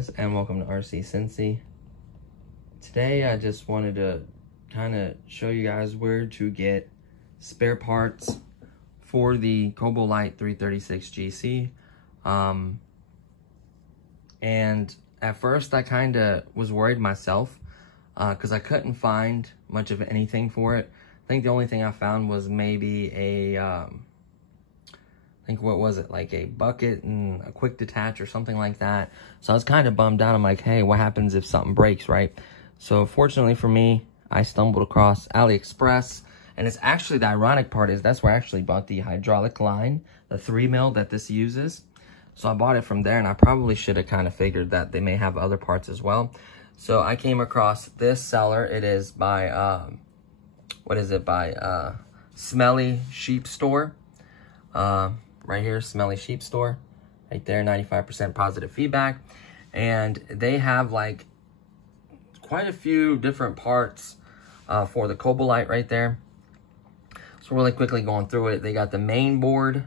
guys, and welcome to RC Cincy. Today I just wanted to kind of show you guys where to get spare parts for the Kobolite 336 GC. And at first I kind of was worried myself because I couldn't find much of anything for it. I think the only thing I found was maybe a what was it, like a bucket and a quick detach or something like that. So I was kind of bummed out. I'm like, hey, what happens if something breaks, right? So fortunately for me, I stumbled across AliExpress, and it's actually, the ironic part is that's where I actually bought the hydraulic line, the 3mm that this uses. So I bought it from there, and I probably should have kind of figured that they may have other parts as well. So I came across this seller. It is by Smelly Sheep Store. Right here, Smelly Sheep Store, right there, 95% positive feedback. And they have like quite a few different parts for the Kobolite right there. So really quickly going through it, they got the main board,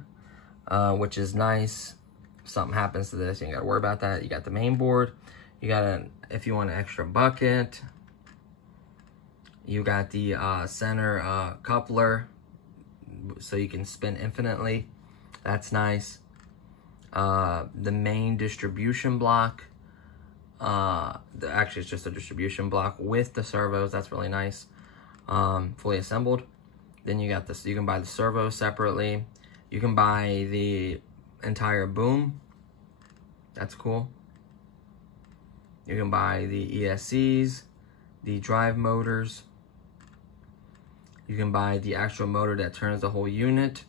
which is nice. If something happens to this, you ain't gotta worry about that. You got the main board. You got if you want an extra bucket, you got the center coupler, so you can spin infinitely. That's nice. The main distribution block. Actually, it's just a distribution block with the servos. That's really nice. Fully assembled. Then you got this. You can buy the servos separately. You can buy the entire boom. That's cool. You can buy the ESCs, the drive motors. You can buy the actual motor that turns the whole unit.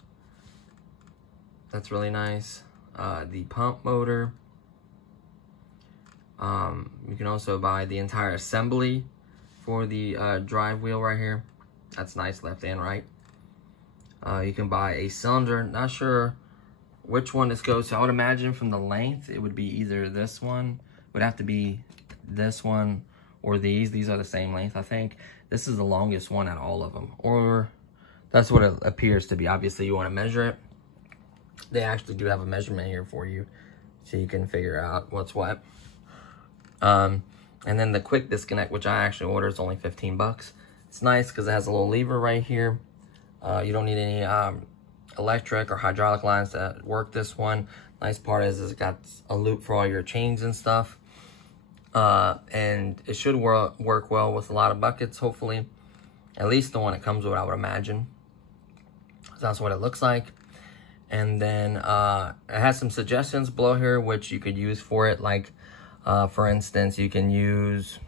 That's really nice. The pump motor. You can also buy the entire assembly for the drive wheel right here. That's nice, left and right. You can buy a cylinder. Not sure which one this goes to. I would imagine from the length, it would be either this one. It would have to be this one or these. These are the same length, I think. This is the longest one out of all of them. Or that's what it appears to be. Obviously, you want to measure it. They actually do have a measurement here for you, so you can figure out what's what. And then the quick disconnect, which I actually ordered, is only 15 bucks. It's nice because it has a little lever right here. You don't need any electric or hydraulic lines to work this one. Nice part is it's got a loop for all your chains and stuff. And it should work well with a lot of buckets, hopefully. At least the one it comes with, I would imagine. So that's what it looks like. And then it has some suggestions below here which you could use for it. Like, for instance, you can use,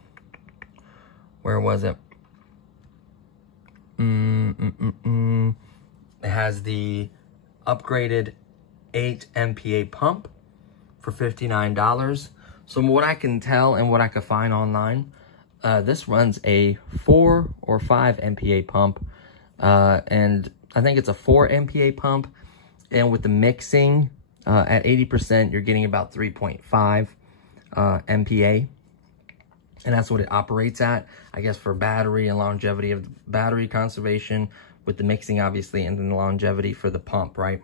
where was it? It has the upgraded 8 MPa pump for $59. So what I can tell and what I could find online, this runs a 4 or 5 MPa pump. And I think it's a 4 MPa pump. And with the mixing at 80%, you're getting about 3.5 MPa. And that's what it operates at, I guess, for battery and longevity of battery conservation with the mixing, obviously, and then the longevity for the pump, right?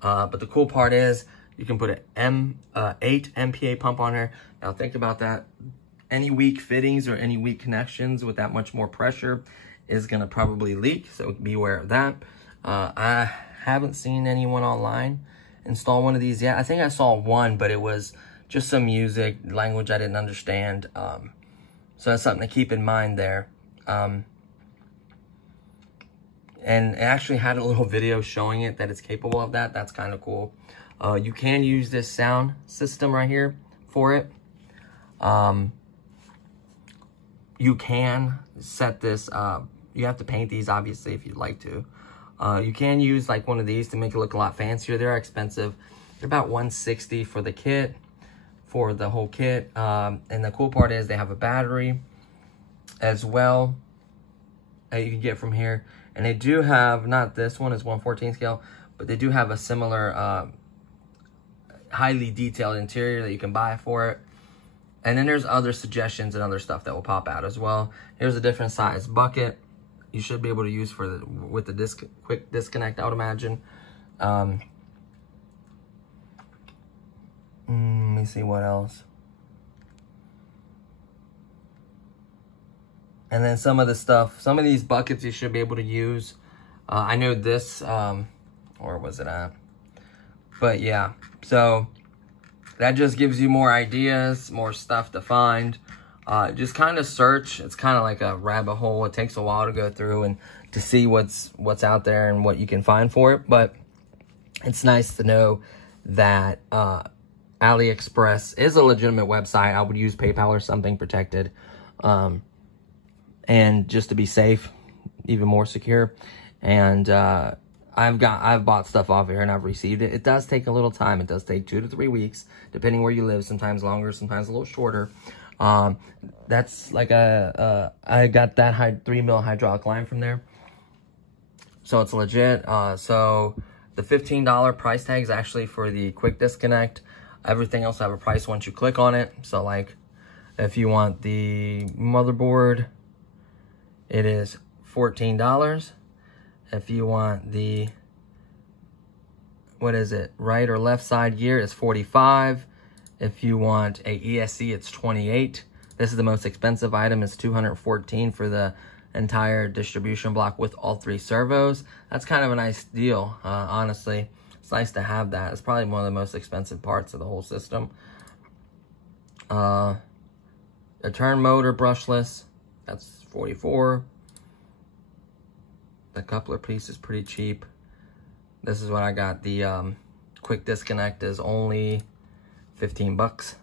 But the cool part is you can put an 8 MPa pump on here. Now think about that. Any weak fittings or any weak connections with that much more pressure is going to probably leak. So be aware of that. I haven't seen anyone online install one of these yet. I think I saw one, but it was just some music language I didn't understand. So that's something to keep in mind there. And it actually had a little video showing it that it's capable of that. That's kind of cool. You can use this sound system right here for it. You can set this, you have to paint these obviously if you'd like to. You can use like one of these to make it look a lot fancier. They're expensive. They're about $160 for the kit, for the whole kit. And the cool part is they have a battery as well that you can get from here. And they do have, not this one is 1/14 scale, but they do have a similar highly detailed interior that you can buy for it. And then there's other suggestions and other stuff that will pop out as well. Here's a different size bucket you should be able to use for with the quick disconnect, I would imagine. Let me see what else. And then some of the stuff, some of these buckets you should be able to use. I know this, where was it at? But yeah, so that just gives you more ideas, more stuff to find. Just kind of search. It's kind of like a rabbit hole. It takes a while to go through and to see what's out there and what you can find for it. But it's nice to know that AliExpress is a legitimate website. I would use PayPal or something protected. And just to be safe, even more secure. And I've bought stuff off here and I've received it. It does take a little time. It does take 2 to 3 weeks, depending where you live. Sometimes longer, sometimes a little shorter. That's like I got that 3 mil hydraulic line from there. So it's legit. So the $15 price tag is actually for the quick disconnect. Everything else have a price once you click on it. So like if you want the motherboard, it is $14. If you want the, what is it, right or left side gear, it's $45. If you want a ESC, it's $28. This is the most expensive item. It's $214 for the entire distribution block with all 3 servos. That's kind of a nice deal, honestly. It's nice to have that. It's probably one of the most expensive parts of the whole system. A turn motor brushless, that's $44. The coupler piece is pretty cheap. This is what I got. The quick disconnect is only 15 bucks.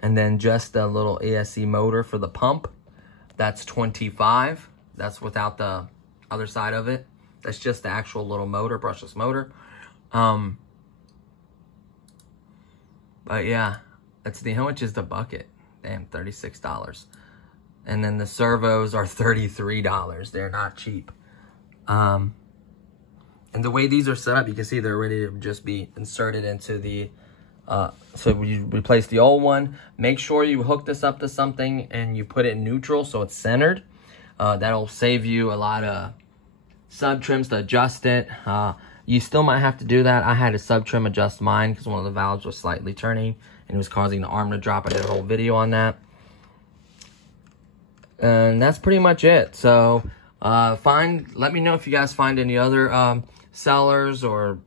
And then just the little ESC motor for the pump, that's 25. That's without the other side of it. That's just the actual little motor, brushless motor. But yeah, how much is the bucket? Damn, $36. And then the servos are $33. They're not cheap. And the way these are set up, you can see they're ready to just be inserted into the, so you replace the old one. Make sure you hook this up to something and you put it in neutral so it's centered. That'll save you a lot of sub trims to adjust it. You still might have to do that. I had a sub trim adjust mine because one of the valves was slightly turning and it was causing the arm to drop. I did a whole video on that. And that's pretty much it. So let me know if you guys find any other sellers or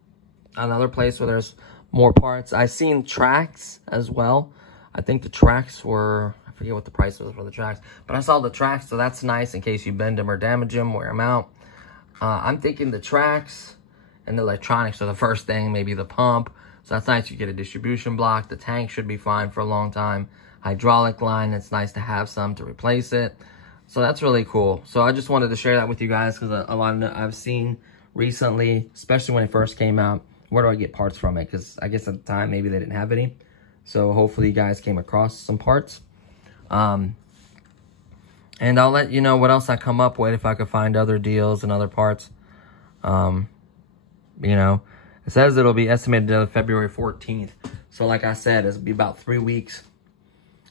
another place where there's more parts. I've seen tracks as well. I think the tracks were, I forget what the price was for the tracks, but I saw the tracks, so that's nice in case you bend them or damage them, wear them out. I'm thinking the tracks and the electronics are the first thing, maybe the pump. So that's nice. You get a distribution block. The tank should be fine for a long time. Hydraulic line, it's nice to have some to replace it. So that's really cool. So I just wanted to share that with you guys because a lot of I've seen recently, especially when it first came out, where do I get parts from it? Because I guess at the time, maybe they didn't have any. So hopefully you guys came across some parts. And I'll let you know what else I come up with if I could find other deals and other parts. You know, it says it'll be estimated to February 14th. So like I said, it'll be about 3 weeks.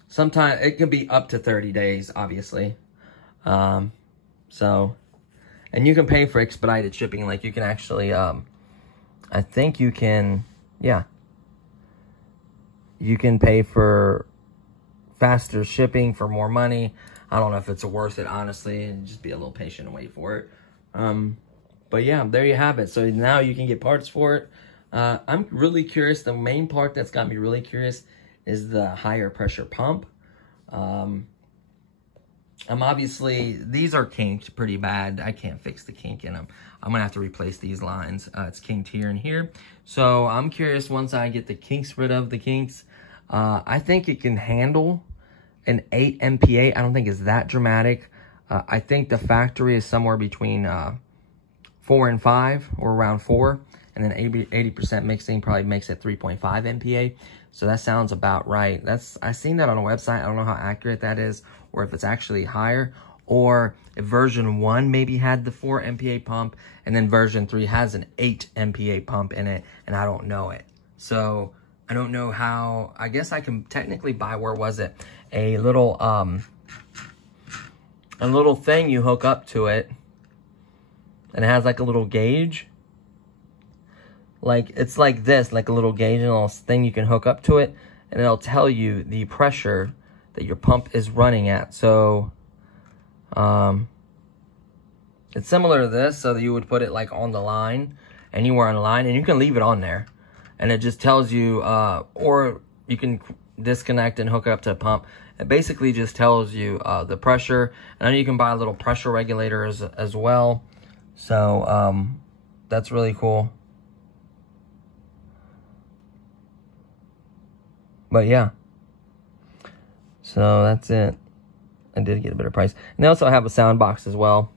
Sometimes it could be up to 30 days, obviously. So, and you can pay for expedited shipping. Like you can actually, I think you can, yeah. You can pay for faster shipping for more money. I don't know if it's worth it, honestly, and just be a little patient and wait for it. But yeah, there you have it. So now you can get parts for it. I'm really curious. The main part that's got me really curious is the higher pressure pump. I'm obviously, these are kinked pretty bad. I can't fix the kink in them. I'm gonna have to replace these lines. It's kinked here and here. So I'm curious once I get the kinks rid of the kinks. I think it can handle an 8 MPa. I don't think it's that dramatic. I think the factory is somewhere between 4 and 5 or around 4. And then 80% mixing probably makes it 3.5 MPa. So that sounds about right. I've seen that on a website. I don't know how accurate that is or if it's actually higher. Or if version 1 maybe had the 4 MPa pump and then version 3 has an 8 MPa pump in it and I don't know it. So I don't know how, I guess I can technically buy, where was it? A little thing you hook up to it and it has like a little gauge. Like, it's like this, like a little gauge and a little thing you can hook up to it, and it'll tell you the pressure that your pump is running at. So it's similar to this, so that you would put it like on the line, anywhere on the line, and you can leave it on there, and it just tells you, or you can disconnect and hook it up to a pump. It basically just tells you the pressure, and then you can buy a little pressure regulator as well. So that's really cool. But yeah, so that's it. I did get a better price. And they also have a sound box as well.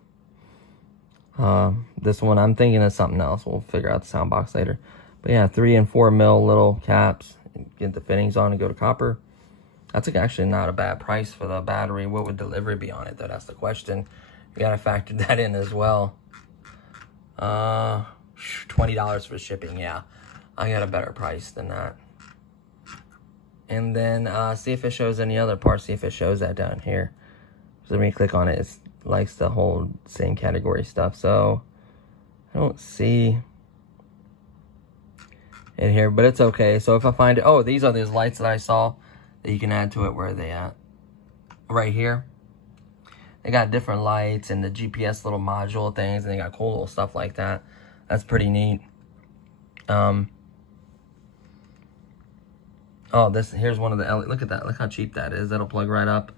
This one, I'm thinking of something else. We'll figure out the sound box later. But yeah, 3 and 4 mil little caps. Get the fittings on and go to copper. That's actually not a bad price for the battery. What would delivery be on it, though? That's the question. You gotta factor that in as well. $20 for shipping. Yeah, I got a better price than that. And then see if it shows any other parts. See if it shows that down here. So let me click on it. It likes to hold same category stuff. So I don't see it here, but it's okay. So if I find it, oh, these are those lights that I saw that you can add to it. Where are they at? Right here. They got different lights and the GPS little module things, and they got cool little stuff like that. That's pretty neat. Oh, here's one of the, look at that. Look how cheap that is. That'll plug right up.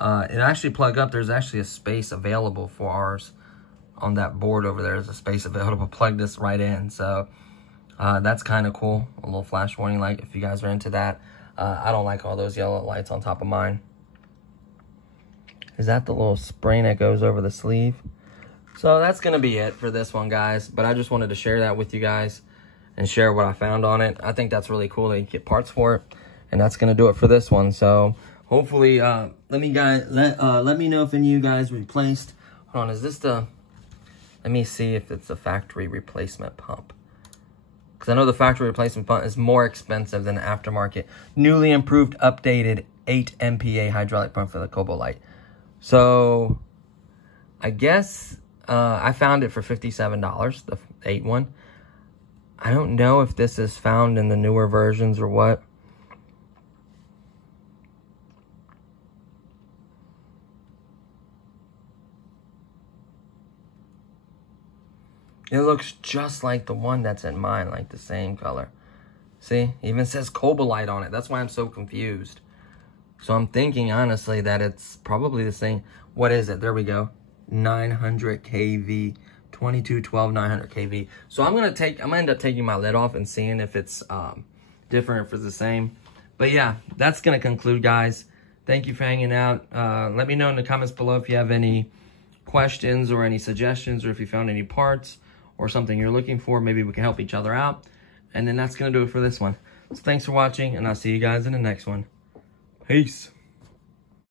It actually plug up. There's actually a space available for ours on that board over there. There's a space available. Plug this right in. So that's kind of cool. A little flash warning light if you guys are into that. I don't like all those yellow lights on top of mine. Is that the little spring that goes over the sleeve? So that's going to be it for this one, guys. But I just wanted to share that with you guys and share what I found on it. I think that's really cool that you get parts for it. And that's going to do it for this one. So hopefully, let me know if any of you guys replaced. Hold on, is this the, let me see if it's a factory replacement pump. Because I know the factory replacement pump is more expensive than the aftermarket. Newly improved, updated 8 MPa hydraulic pump for the kobolite. So I guess I found it for $57, the 8 one. I don't know if this is found in the newer versions or what. It looks just like the one that's in mine, like the same color. See, it even says kobolite on it. That's why I'm so confused. So I'm thinking, honestly, that it's probably the same. What is it? There we go. 900 kV. 2212 900 kV. So I'm gonna end up taking my lid off and seeing if it's different, if it's the same. But yeah, that's gonna conclude, guys. Thank you for hanging out. Let me know in the comments below if you have any questions or any suggestions, or if you found any parts or something you're looking for. Maybe we can help each other out. And then that's gonna do it for this one. So thanks for watching, and I'll see you guys in the next one. Peace.